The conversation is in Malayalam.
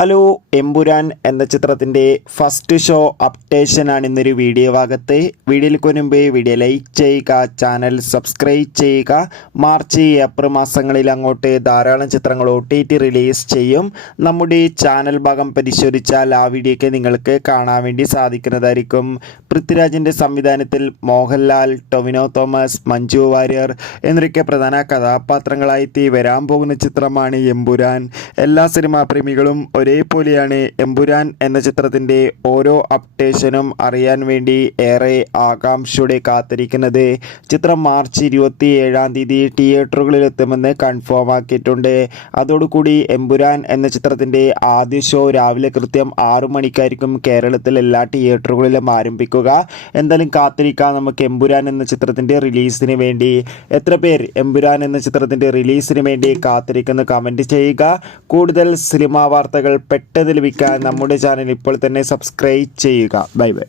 ഹലോ, എമ്പുരാൻ എന്ന ചിത്രത്തിൻ്റെ ഫസ്റ്റ് ഷോ അപ്ഡേഷനാണ് ഇന്നൊരു വീഡിയോ ഭാഗത്ത്. വീഡിയോയിലേക്ക് മുൻപ് വീഡിയോ ലൈക്ക് ചെയ്യുക, ചാനൽ സബ്സ്ക്രൈബ് ചെയ്യുക. മാർച്ച് ഏപ്രിൽ മാസങ്ങളിൽ അങ്ങോട്ട് ധാരാളം ചിത്രങ്ങൾ OTT റിലീസ് ചെയ്യും. നമ്മുടെ ചാനൽ ഭാഗം പരിശോധിച്ചാൽ ആ വീഡിയോയ്ക്ക് നിങ്ങൾക്ക് കാണാൻ വേണ്ടി സാധിക്കുന്നതായിരിക്കും. പൃഥ്വിരാജിൻ്റെ സംവിധാനത്തിൽ മോഹൻലാൽ, ടൊവിനോ തോമസ്, മഞ്ജു വാര്യർ എന്നൊക്കെ പ്രധാന കഥാപാത്രങ്ങളായി വരാൻ പോകുന്ന ചിത്രമാണ് എമ്പുരാൻ. എല്ലാ സിനിമാ പ്രേമികളും ഒരേപോലെയാണ് എമ്പുരാൻ എന്ന ചിത്രത്തിൻ്റെ ഓരോ അപ്ഡേഷനും അറിയാൻ വേണ്ടി ഏറെ ആകാംക്ഷയോടെ കാത്തിരിക്കുന്നത്. ചിത്രം മാർച്ച് 27 തിയേറ്ററുകളിലെത്തുമെന്ന് കൺഫേം ആക്കിയിട്ടുണ്ട്. അതോടുകൂടി എമ്പുരാൻ എന്ന ചിത്രത്തിൻ്റെ ആദ്യ ഷോ രാവിലെ കൃത്യം 6 മണിക്കായിരിക്കും കേരളത്തിൽ എല്ലാ തിയേറ്ററുകളിലും ആരംഭിക്കുക. എന്തായാലും കാത്തിരിക്കാം നമുക്ക് എമ്പുരാൻ എന്ന ചിത്രത്തിൻ്റെ റിലീസിന് വേണ്ടി. എത്ര പേർ എമ്പുരാൻ എന്ന ചിത്രത്തിൻ്റെ റിലീസിന് വേണ്ടി കാത്തിരിക്കുന്നു കമൻറ്റ് ചെയ്യുക. കൂടുതൽ സിനിമാ വാർത്തകൾ പെട്ടെന്ന് ലഭിക്കാൻ നമ്മുടെ ചാനൽ ഇപ്പോൾ തന്നെ സബ്സ്ക്രൈബ് ചെയ്യുക. Bye bye.